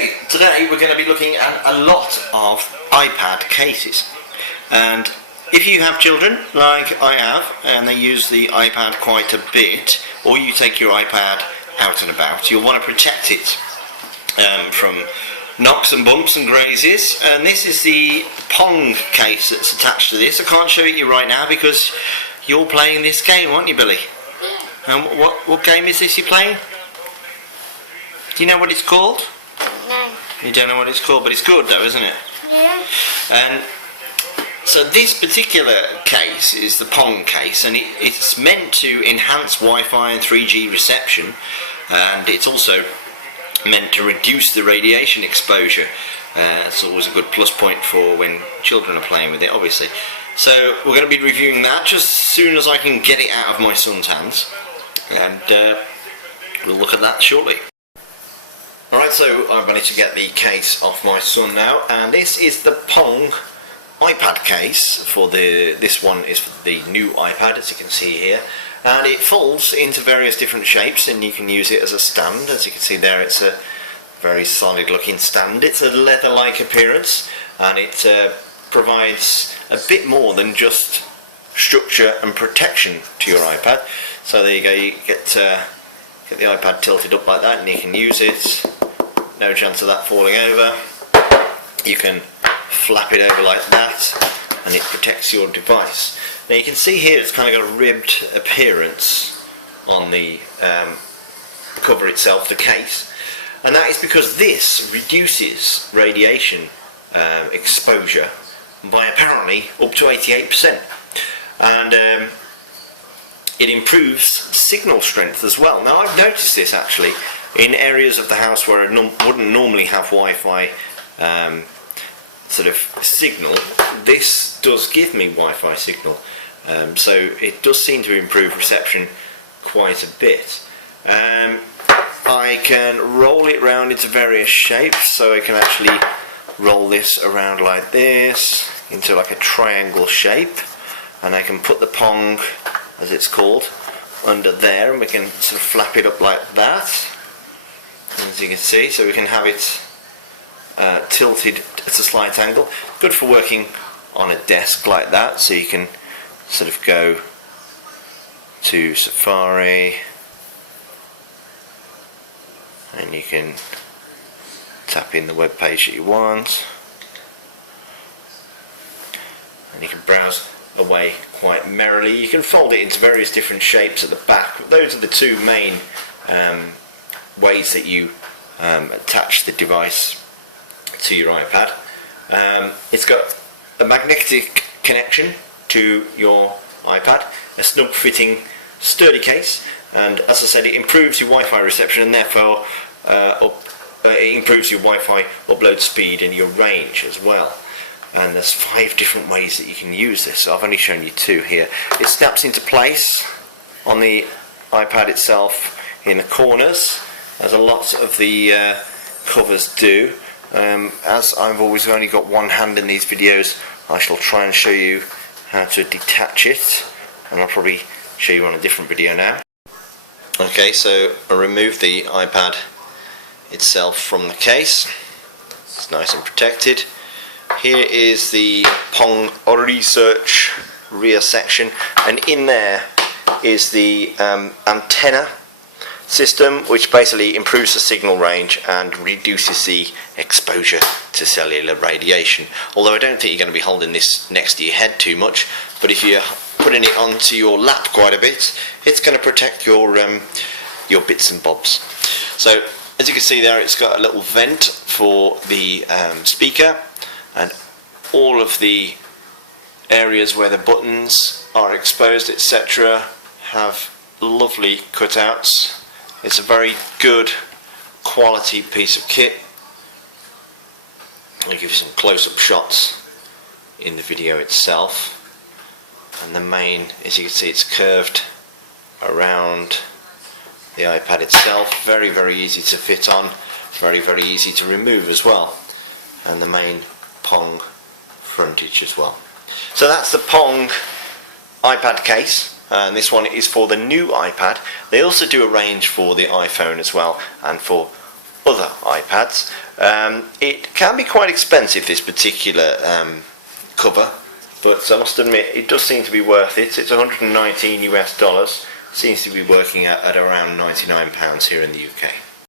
Okay, today we're going to be looking at a lot of iPad cases, and if you have children like I have and they use the iPad quite a bit, or you take your iPad out and about, you'll want to protect it from knocks and bumps and grazes. And this is the Pong case that's attached to this. I can't show it you right now because you're playing this game, aren't you, Billy? And what game is this you're playing? Do you know what it's called? No. You don't know what it's called, but it's good though, isn't it? Yeah. And so this particular case is the Pong case, and it's meant to enhance Wi-Fi and 3G reception, and it's also meant to reduce the radiation exposure. It's always a good plus point for when children are playing with it, obviously. So we're going to be reviewing that just as soon as I can get it out of my son's hands, and we'll look at that shortly. Alright, so I've managed to get the case off my son now, and this is the Pong iPad case. This one is for the new iPad, as you can see here, and it folds into various different shapes, and you can use it as a stand. As you can see there, it's a very solid looking stand. It's a leather-like appearance, and it provides a bit more than just structure and protection to your iPad. So there you go, you get the iPad tilted up like that and you can use it. No chance of that falling over. You can flap it over like that and it protects your device. Now you can see here it's kind of got a ribbed appearance on the cover itself, the case, and that is because this reduces radiation exposure by apparently up to 88%, and it improves signal strength as well. Now I've noticed this actually in areas of the house where I wouldn't normally have Wi-Fi sort of signal. This does give me Wi-Fi signal, so it does seem to improve reception quite a bit. I can roll it around into various shapes, so I can actually roll this around like this into like a triangle shape, and I can put the Pong, as it's called, under there, and we can sort of flap it up like that, as you can see, so we can have it tilted at a slight angle. Good for working on a desk like that, so you can sort of go to Safari and you can tap in the web page that you want, and you can browse away quite merrily. You can fold it into various different shapes at the back. Those are the two main ways that you attach the device to your iPad. It's got a magnetic connection to your iPad, a snug fitting sturdy case, and as I said, it improves your Wi-Fi reception, and therefore it improves your Wi-Fi upload speed and your range as well. And there's 5 different ways that you can use this, so I've only shown you 2 here. It snaps into place on the iPad itself in the corners, as a lot of the covers do. As I've always only got one hand in these videos, I shall try and show you how to detach it, and I'll probably show you on a different video now. Okay, so I removed the iPad itself from the case. It's nice and protected. Here is the Pong Research rear section, and in there is the antenna system, which basically improves the signal range and reduces the exposure to cellular radiation. Although I don't think you're going to be holding this next to your head too much, but if you're putting it onto your lap quite a bit, it's going to protect your bits and bobs. So as you can see there, it's got a little vent for the speaker, and all of the areas where the buttons are exposed, etc., have lovely cutouts. It's a very good quality piece of kit. I'll give you some close-up shots in the video itself. And the main, as you can see, it's curved around the iPad itself. Very, very easy to fit on. Very, very easy to remove as well. And the main Pong frontage as well. So that's the Pong iPad case. And this one is for the new iPad. They also do a range for the iPhone as well, and for other iPads. It can be quite expensive, this particular cover, but I must admit it does seem to be worth it. It's 119 US dollars, seems to be working at around £99 here in the UK.